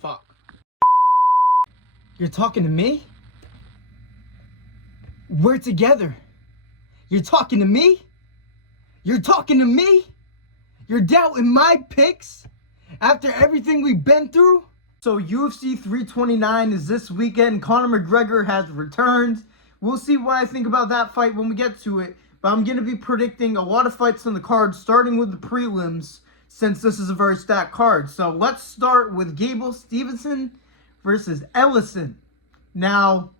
Fuck. You're talking to me? We're together. You're talking to me? You're talking to me? You're doubting my picks? After everything we've been through? So UFC 329 is this weekend. Conor McGregor has returned. We'll see what I think about that fight when we get to it. But I'm going to be predicting a lot of fights on the card, starting with the prelims, since this is a very stacked card. So let's start with Gable Stevenson versus Ellison. Now,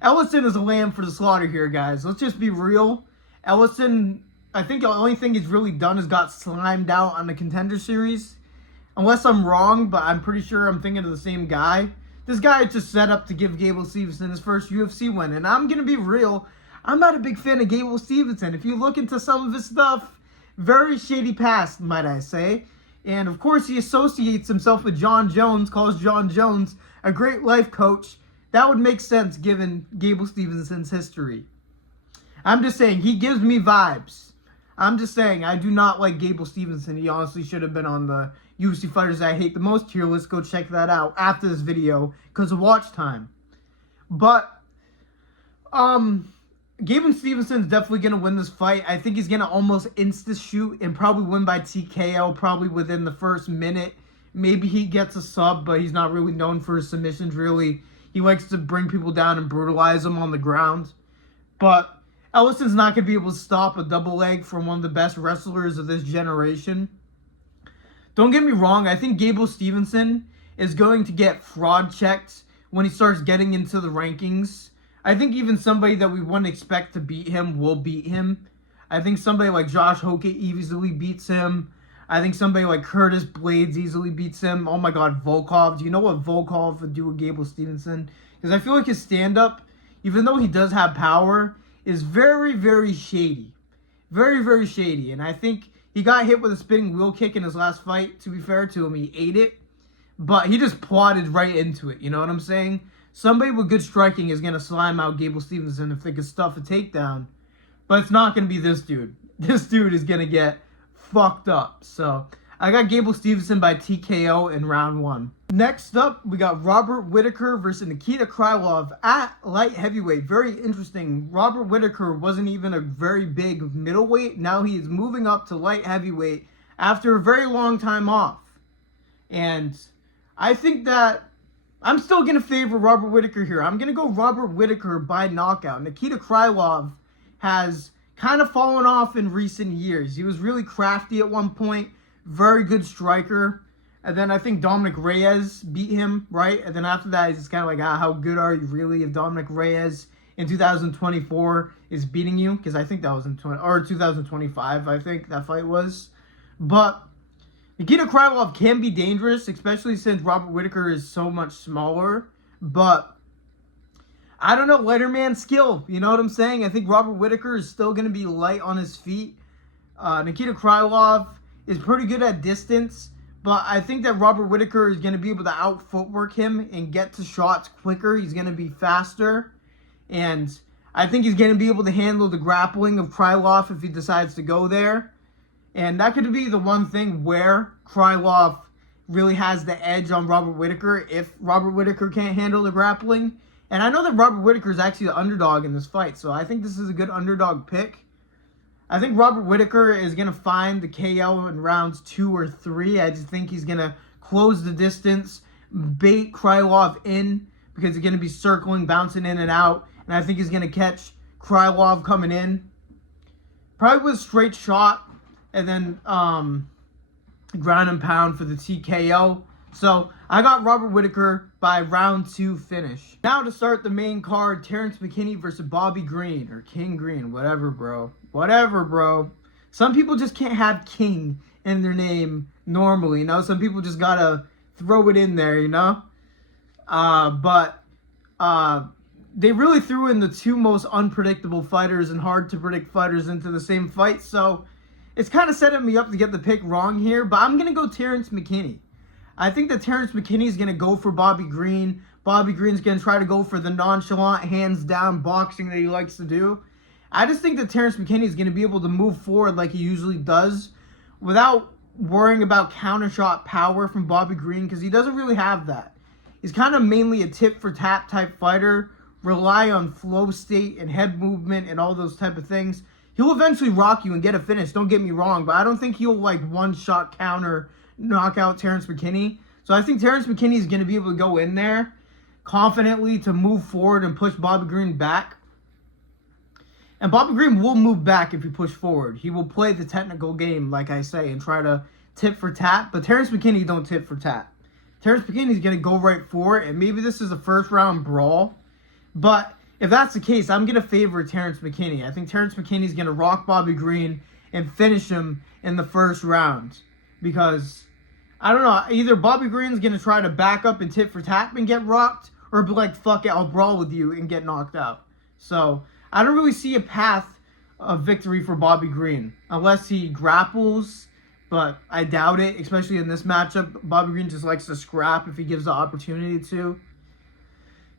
Ellison is a lamb for the slaughter here, guys. Let's just be real. Ellison, I think the only thing he's really done is got slimed out on the Contender Series. Unless I'm wrong, but I'm pretty sure I'm thinking of the same guy. This guy just set up to give Gable Stevenson his first UFC win. And I'm going to be real, I'm not a big fan of Gable Stevenson. If you look into some of his stuff, very shady past, might I say. And of course, he associates himself with John Jones, calls John Jones a great life coach. That would make sense given Gable Stevenson's history. I'm just saying, he gives me vibes. I'm just saying, I do not like Gable Stevenson. He honestly should have been on the UFC Fighters I Hate the Most tier list. Go check that out after this video because of watch time. But, Gable Stevenson's definitely going to win this fight. I think he's going to almost insta-shoot and probably win by TKO probably within the first minute. Maybe he gets a sub, but he's not really known for his submissions, really. He likes to bring people down and brutalize them on the ground. But Ellison's not going to be able to stop a double leg from one of the best wrestlers of this generation. Don't get me wrong, I think Gable Stevenson is going to get fraud checked when he starts getting into the rankings. I think even somebody that we wouldn't expect to beat him will beat him. I think somebody like Josh Hokett easily beats him. I think somebody like Curtis Blades easily beats him. Oh my god, Volkov. Do you know what Volkov would do with Gable Stevenson? Because I feel like his stand-up, even though he does have power, is very, very shady. Very, very shady. And I think he got hit with a spinning wheel kick in his last fight. To be fair to him, he ate it. But he just plodded right into it. You know what I'm saying? Somebody with good striking is going to slime out Gable Stevenson if they can stuff a takedown. But it's not going to be this dude. This dude is going to get fucked up. So, I got Gable Stevenson by TKO in round 1. Next up, we got Robert Whittaker versus Nikita Krylov at light heavyweight. Very interesting. Robert Whittaker wasn't even a very big middleweight. Now he is moving up to light heavyweight after a very long time off. And I think that I'm still going to favor Robert Whittaker here. I'm going to go Robert Whittaker by knockout. Nikita Krylov has kind of fallen off in recent years. He was really crafty at one point. Very good striker. And then I think Dominic Reyes beat him, right? And then after that, he's just kind of like, how good are you really if Dominic Reyes in 2024 is beating you? Because I think that was in 2025, I think that fight was. But Nikita Krylov can be dangerous, especially since Robert Whittaker is so much smaller. But I don't know, lighter man skill. You know what I'm saying? I think Robert Whittaker is still going to be light on his feet. Nikita Krylov is pretty good at distance. But I think that Robert Whittaker is going to be able to out-footwork him and get to shots quicker. He's going to be faster. And I think he's going to be able to handle the grappling of Krylov if he decides to go there. And that could be the one thing where Krylov really has the edge on Robert Whittaker if Robert Whittaker can't handle the grappling. And I know that Robert Whittaker is actually the underdog in this fight. So I think this is a good underdog pick. I think Robert Whittaker is going to find the KO in rounds 2 or 3. I just think he's going to close the distance, bait Krylov in because he's going to be circling, bouncing in and out. And I think he's going to catch Krylov coming in. Probably with a straight shot and then ground and pound for the TKO. So I got Robert Whittaker by round 2 finish. Now to start the main card, Terrence McKinney versus Bobby Green or King Green, whatever, bro. Whatever, bro. Some people just can't have King in their name normally, you know? Some people just gotta throw it in there, you know? But they really threw in the two most unpredictable fighters and hard to predict fighters into the same fight. So it's kind of setting me up to get the pick wrong here. But I'm going to go Terrence McKinney. I think that Terrence McKinney is going to go for Bobby Green. Bobby Green's going to try to go for the nonchalant, hands-down boxing that he likes to do. I just think that Terrence McKinney is going to be able to move forward like he usually does without worrying about counter shot power from Bobby Green because he doesn't really have that. He's kind of mainly a tit for tat type fighter, rely on flow state and head movement and all those type of things. He'll eventually rock you and get a finish, don't get me wrong, but I don't think he'll like one-shot counter knock out Terrence McKinney. So I think Terrence McKinney is going to be able to go in there confidently to move forward and push Bobby Green back. And Bobby Green will move back if you push forward. He will play the technical game, like I say, and try to tit for tat. But Terrence McKinney don't tit for tat. Terrence McKinney is going to go right for it, and maybe this is a first-round brawl. But if that's the case, I'm going to favor Terrence McKinney. I think Terrence McKinney is going to rock Bobby Green and finish him in the first round. Because, I don't know, either Bobby Green's going to try to back up and tit for tat and get rocked, or be like, fuck it, I'll brawl with you and get knocked out. So, I don't really see a path of victory for Bobby Green. Unless he grapples, but I doubt it, especially in this matchup. Bobby Green just likes to scrap if he gives the opportunity to.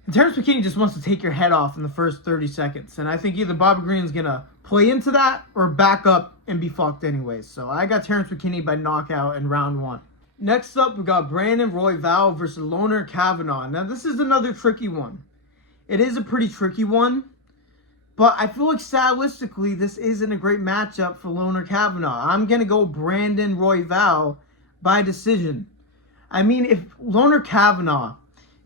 And Terrence McKinney just wants to take your head off in the first 30 seconds. And I think either Bobby Green's going to play into that or back up and be fucked anyways. So I got Terrence McKinney by knockout in round 1. Next up, we got Brandon Royval versus Loner Kavanaugh. Now, this is another tricky one. It is a pretty tricky one. But I feel like stylistically, this isn't a great matchup for Loner Kavanaugh. I'm going to go Brandon Royval by decision. I mean, if Loner Kavanaugh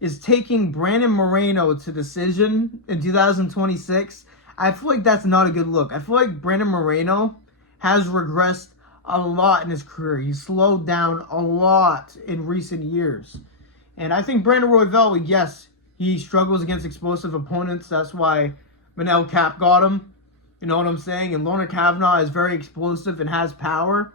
is taking Brandon Moreno to decision in 2026, I feel like that's not a good look. I feel like Brandon Moreno has regressed a lot in his career. He's slowed down a lot in recent years. And I think Brandon Royval, yes, he struggles against explosive opponents. That's why Manel Cap got him. You know what I'm saying? And Loner Kavanaugh is very explosive and has power.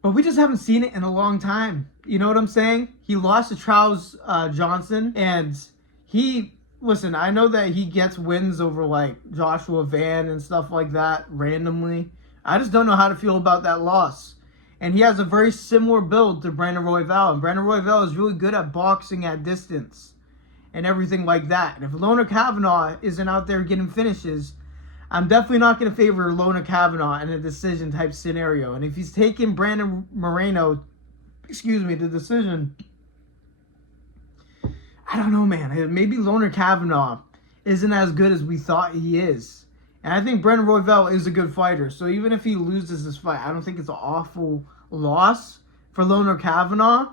But we just haven't seen it in a long time. You know what I'm saying? He lost to Charles Johnson. And listen, I know that he gets wins over like Joshua Van and stuff like that randomly. I just don't know how to feel about that loss. And he has a very similar build to Brandon Royval. And Brandon Royval is really good at boxing at distance and everything like that. And if Loner Kavanaugh isn't out there getting finishes, I'm definitely not going to favor Loner Kavanaugh in a decision type scenario. And if he's taking Brandon Moreno, the decision, I don't know, man. Maybe Loner Kavanaugh isn't as good as we thought he is. And I think Brandon Royval is a good fighter. So even if he loses this fight, I don't think it's an awful loss for Loner Kavanaugh.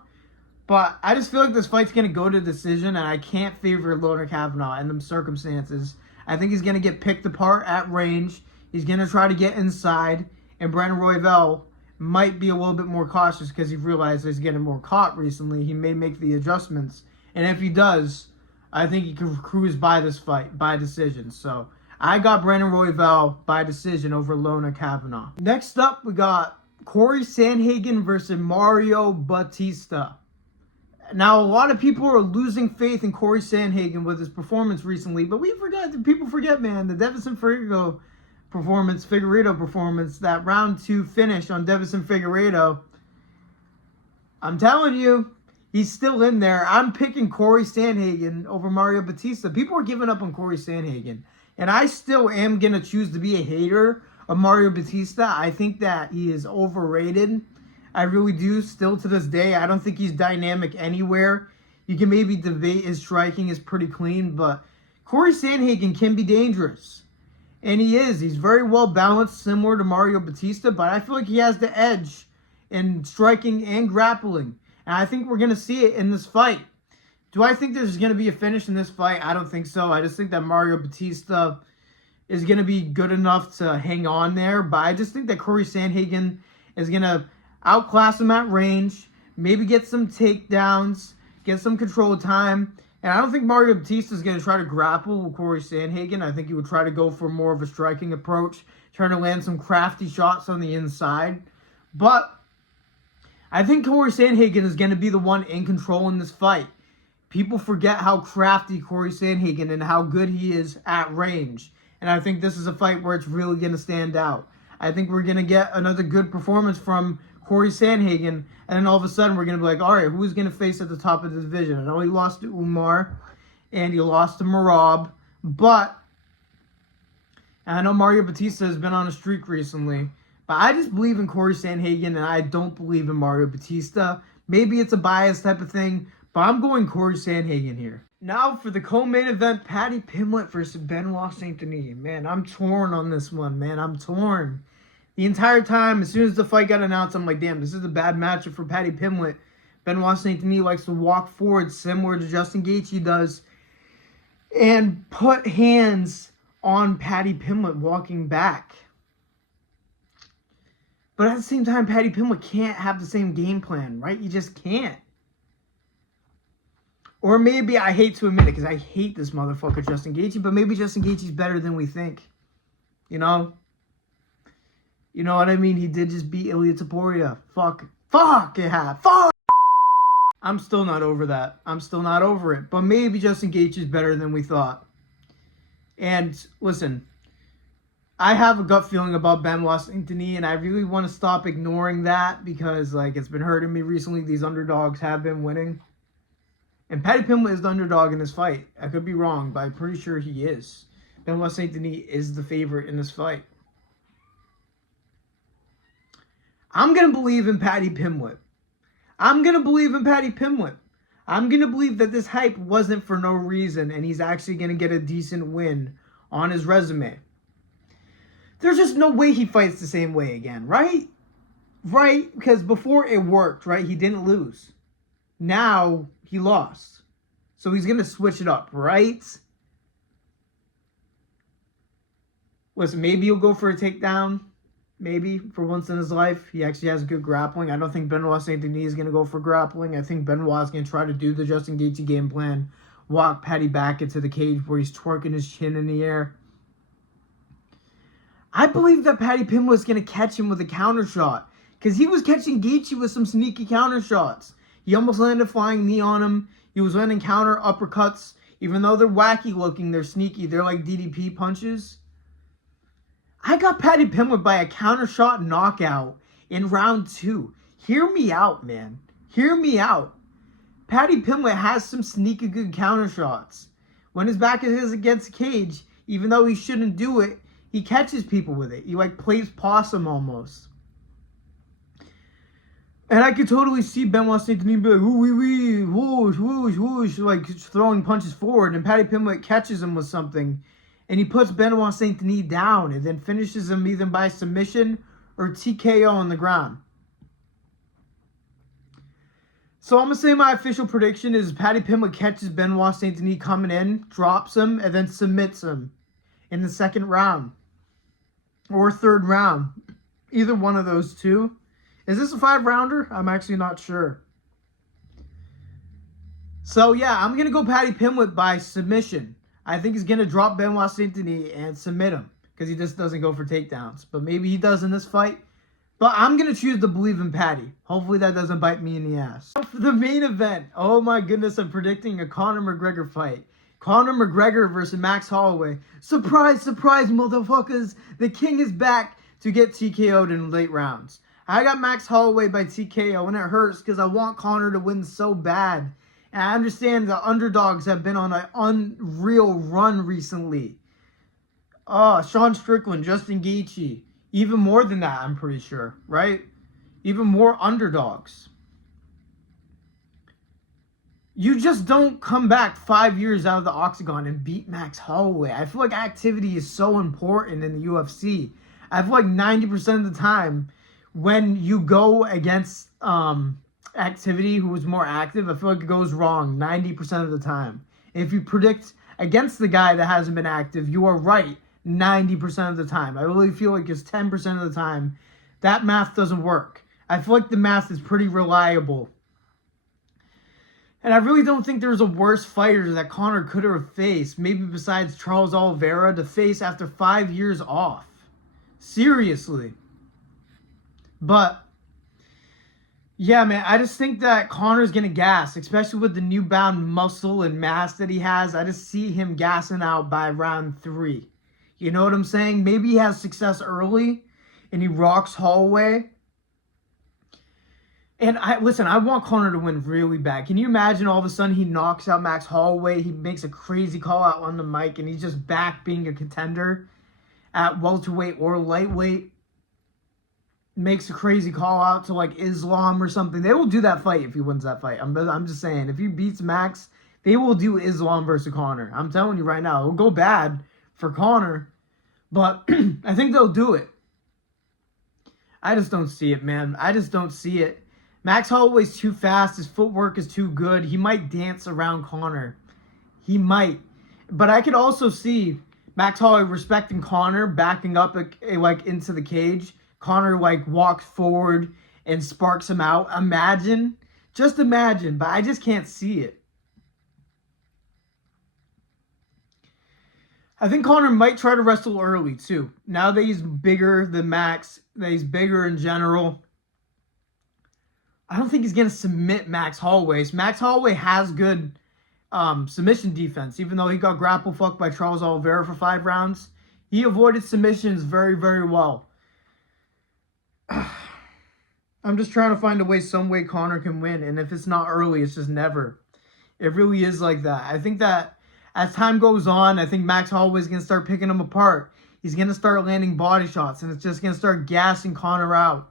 But I just feel like this fight's going to go to decision, and I can't favor Loner Kavanaugh in them circumstances. I think he's going to get picked apart at range. He's going to try to get inside, and Brandon Royval might be a little bit more cautious because he realized he's getting more caught recently. He may make the adjustments. And if he does, I think he can cruise by this fight by decision. So I got Brandon Royval by decision over Loner Kavanaugh. Next up, we got Corey Sandhagen versus Mario Bautista. Now, a lot of people are losing faith in Corey Sandhagen with his performance recently, but people forget, man, the Deiveson Figueiredo performance, that round 2 finish on Deiveson Figueiredo. I'm telling you, he's still in there. I'm picking Corey Sandhagen over Mario Bautista. People are giving up on Corey Sandhagen, and I still am going to choose to be a hater of Mario Bautista. I think that he is overrated. I really do, still to this day. I don't think he's dynamic anywhere. You can maybe debate his striking is pretty clean, but Corey Sandhagen can be dangerous. And he is. He's very well balanced, similar to Mario Bautista, but I feel like he has the edge in striking and grappling. And I think we're going to see it in this fight. Do I think there's going to be a finish in this fight? I don't think so. I just think that Mario Bautista is going to be good enough to hang on there. But I just think that Corey Sandhagen is going to outclass him at range, maybe get some takedowns, get some control time. And I don't think Mario Bautista is going to try to grapple with Corey Sandhagen. I think he would try to go for more of a striking approach, trying to land some crafty shots on the inside. But I think Corey Sandhagen is going to be the one in control in this fight. People forget how crafty Corey Sandhagen and how good he is at range. And I think this is a fight where it's really going to stand out. I think we're going to get another good performance from Corey Sandhagen, and then all of a sudden we're going to be like, all right, who's going to face at the top of the division? I know he lost to Umar, and he lost to Marab, but I know Mario Bautista has been on a streak recently, But I just believe in Corey Sandhagen, and I don't believe in Mario Batista. Maybe it's a bias type of thing, but I'm going Corey Sandhagen here. Now for the co-main event, Paddy Pimblett versus Benoit Saint Denis. Man, I'm torn on this one, man. I'm torn. The entire time, as soon as the fight got announced, I'm like, damn, this is a bad matchup for Paddy Pimblett. Benoit Saint Denis likes to walk forward similar to Justin Gaethje does and put hands on Paddy Pimblett walking back. But at the same time, Paddy Pimblett can't have the same game plan, right? You just can't. Or maybe I hate to admit it because I hate this motherfucker, Justin Gaethje, but maybe Justin Gaethje's better than we think. You know? You know what I mean? He did just beat Ilya Topuria. Fuck, yeah, fuck! I'm still not over that. I'm still not over it. But maybe Justin Gaethje's better than we thought. And listen, I have a gut feeling about Benoit Saint Denis, and I really want to stop ignoring that because, like, it's been hurting me recently. These underdogs have been winning. And Paddy Pimblett is the underdog in this fight. I could be wrong, but I'm pretty sure he is. Benoit Saint Denis is the favorite in this fight. I'm going to believe in Paddy Pimblett. I'm going to believe in Paddy Pimblett. I'm going to believe that this hype wasn't for no reason, and he's actually going to get a decent win on his resume. There's just no way he fights the same way again, right? Right? Because before it worked, right? He didn't lose. Now he lost. So he's going to switch it up, right? Listen, maybe he'll go for a takedown. Maybe for once in his life. He actually has good grappling. I don't think Benoit Saint Denis is going to go for grappling. I think Benoit's going to try to do the Justin Gaethje game plan. Walk Paddy back into the cage where he's twerking his chin in the air. I believe that Paddy Pimblett is going to catch him with a counter shot. Because he was catching Gaethje with some sneaky counter shots. He almost landed a flying knee on him. He was landing counter uppercuts. Even though they're wacky looking, they're sneaky. They're like DDP punches. I got Paddy Pimblett by a counter shot knockout in round 2. Hear me out, man. Hear me out. Paddy Pimblett has some sneaky good counter shots. When his back is against the cage, even though he shouldn't do it, he catches people with it. He like plays possum almost. And I could totally see Benoit Saint Denis be like, ooh, wee, wee, whoosh, whoosh, whoosh, like throwing punches forward. And Paddy Pimblett catches him with something. And he puts Benoit Saint Denis down and then finishes him either by submission or TKO on the ground. So I'm going to say my official prediction is Paddy Pimblett catches Benoit Saint Denis coming in, drops him, and then submits him in the second round. Or third round. Either one of those two. Is this a 5-rounder? I'm actually not sure. So yeah, I'm going to go Paddy Pimblett by submission. I think he's going to drop Benoit Saint Denis and submit him. Because he just doesn't go for takedowns. But maybe he does in this fight. But I'm going to choose to believe in Paddy. Hopefully that doesn't bite me in the ass. For the main event. Oh my goodness, I'm predicting a Conor McGregor fight. Conor McGregor versus Max Holloway. Surprise, surprise, motherfuckers. The king is back to get TKO'd in late rounds. I got Max Holloway by TKO, and it hurts because I want Conor to win so bad. And I understand the underdogs have been on an unreal run recently. Sean Strickland, Justin Gaethje. Even more than that, I'm pretty sure, right? Even more underdogs. You just don't come back 5 years out of the octagon and beat Max Holloway. I feel like activity is so important in the UFC. I feel like 90% of the time when you go against activity who is more active, I feel like it goes wrong 90% of the time. If you predict against the guy that hasn't been active, you are right 90% of the time. I really feel like it's 10% of the time that math doesn't work. I feel like the math is pretty reliable. And I really don't think there's a worse fighter that Conor could have faced, maybe besides Charles Oliveira, to face after 5 years off. Seriously. But yeah, man, I just think that Conor's going to gas, especially with the newfound muscle and mass that he has. I just see him gassing out by round 3. You know what I'm saying? Maybe he has success early and he rocks Holloway. And I want Conor to win really bad. Can you imagine all of a sudden he knocks out Max Holloway, he makes a crazy call out on the mic, and he's just back being a contender at welterweight or lightweight? makes a crazy call out to like Islam or something, they will do that fight if he wins that fight. I'm just saying, if he beats Max, they will do Islam versus Conor. I'm telling you right now, it will go bad for Conor, but I think they'll do it. I just don't see it, man. I just don't see it. Max Holloway's too fast. His footwork is too good. He might dance around Conor. He might. But I could also see Max Holloway respecting Conor, backing up like into the cage. Conor like walks forward and sparks him out. Imagine. Just imagine. But I just can't see it. I think Conor might try to wrestle early, too. Now that he's bigger than Max, that he's bigger in general, I don't think he's going to submit Max Holloway. Max Holloway has good submission defense. Even though he got grapple fucked by Charles Oliveira for 5 rounds, he avoided submissions very, very well. I'm just trying to find a way, some way Conor can win. And if it's not early, it's just never. It really is like that. I think that as time goes on, I think Max Holloway is going to start picking him apart. He's going to start landing body shots, and it's just going to start gassing Conor out.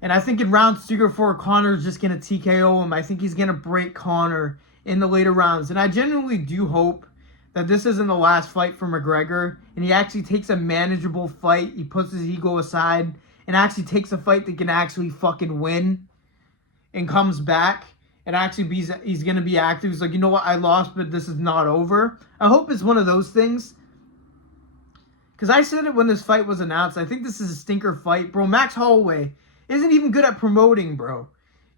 And I think in rounds 3 or 4, Conor is just going to TKO him. I think he's going to break Conor in the later rounds. And I genuinely do hope that this isn't the last fight for McGregor, and he actually takes a manageable fight. He puts his ego aside and actually takes a fight that can actually fucking win and comes back. And actually he's going to be active. He's like, you know what, I lost, but this is not over. I hope it's one of those things. Because I said it when this fight was announced. I think this is a stinker fight. Bro, Max Holloway isn't even good at promoting, bro.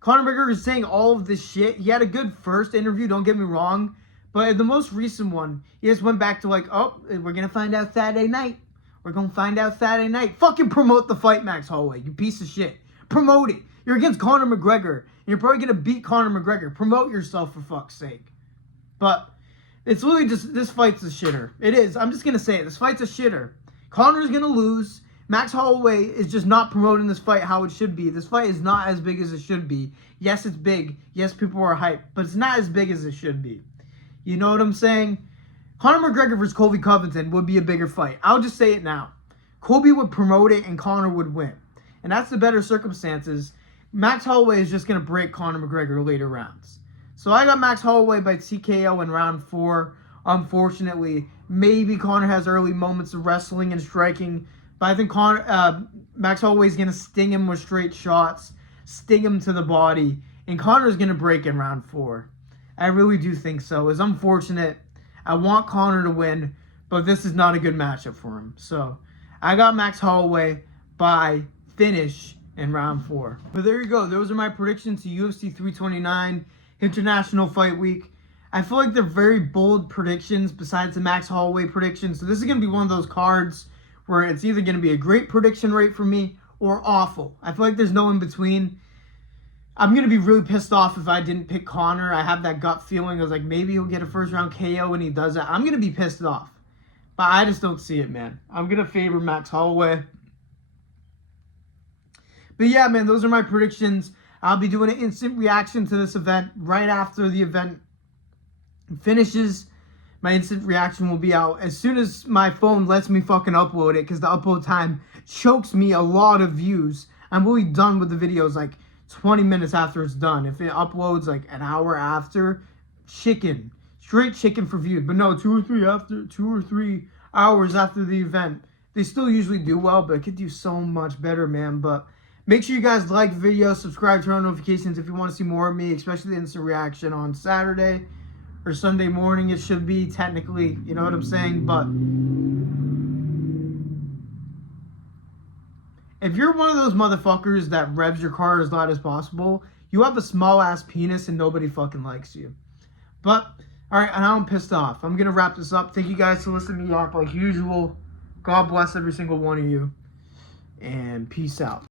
Conor McGregor is saying all of this shit. He had a good first interview, don't get me wrong. But the most recent one, he just went back to like, oh, we're going to find out Saturday night. We're going to find out Saturday night. Fucking promote the fight, Max Holloway, you piece of shit. Promote it. You're against Conor McGregor. You're probably going to beat Conor McGregor. Promote yourself, for fuck's sake. But it's literally just, this fight's a shitter. It is. I'm just going to say it. This fight's a shitter. Conor's going to lose. Max Holloway is just not promoting this fight how it should be. This fight is not as big as it should be. Yes, it's big. Yes, people are hyped. But it's not as big as it should be. You know what I'm saying? Conor McGregor versus Colby Covington would be a bigger fight. I'll just say it now. Colby would promote it and Conor would win. And that's the better circumstances. Max Holloway is just going to break Conor McGregor later rounds. So I got Max Holloway by TKO in round 4. Unfortunately, maybe Conor has early moments of wrestling and striking. But I think Max Holloway is going to sting him with straight shots. Sting him to the body. And Conor is going to break in round 4. I really do think so. It's unfortunate. I want Conor to win. But this is not a good matchup for him. So I got Max Holloway by finish in round 4. But there you go. Those are my predictions to UFC 329 International Fight Week. I feel like they're very bold predictions besides the Max Holloway prediction. So this is going to be one of those cards where it's either going to be a great prediction rate for me or awful. I feel like there's no in between. I'm going to be really pissed off if I didn't pick Conor. I have that gut feeling. I was like, maybe he'll get a first round KO when he does that. I'm going to be pissed off. But I just don't see it, man. I'm going to favor Max Holloway. But yeah, man, those are my predictions. I'll be doing an instant reaction to this event right after the event finishes. My instant reaction will be out as soon as my phone lets me fucking upload it, because the upload time chokes me a lot of views. I'm really done with the videos like 20 minutes after it's done. If it uploads like an hour after, chicken. Straight chicken for views. But no, 2 or 3 hours after the event. They still usually do well, but it could do so much better, man. But make sure you guys like the video, subscribe, turn on notifications if you want to see more of me, especially the instant reaction on Saturday or Sunday morning. It should be technically, you know what I'm saying? But if you're one of those motherfuckers that revs your car as loud as possible, you have a small ass penis and nobody fucking likes you. But alright, and now I'm pissed off. I'm gonna wrap this up. Thank you guys for listening to me talk like usual. God bless every single one of you. And peace out.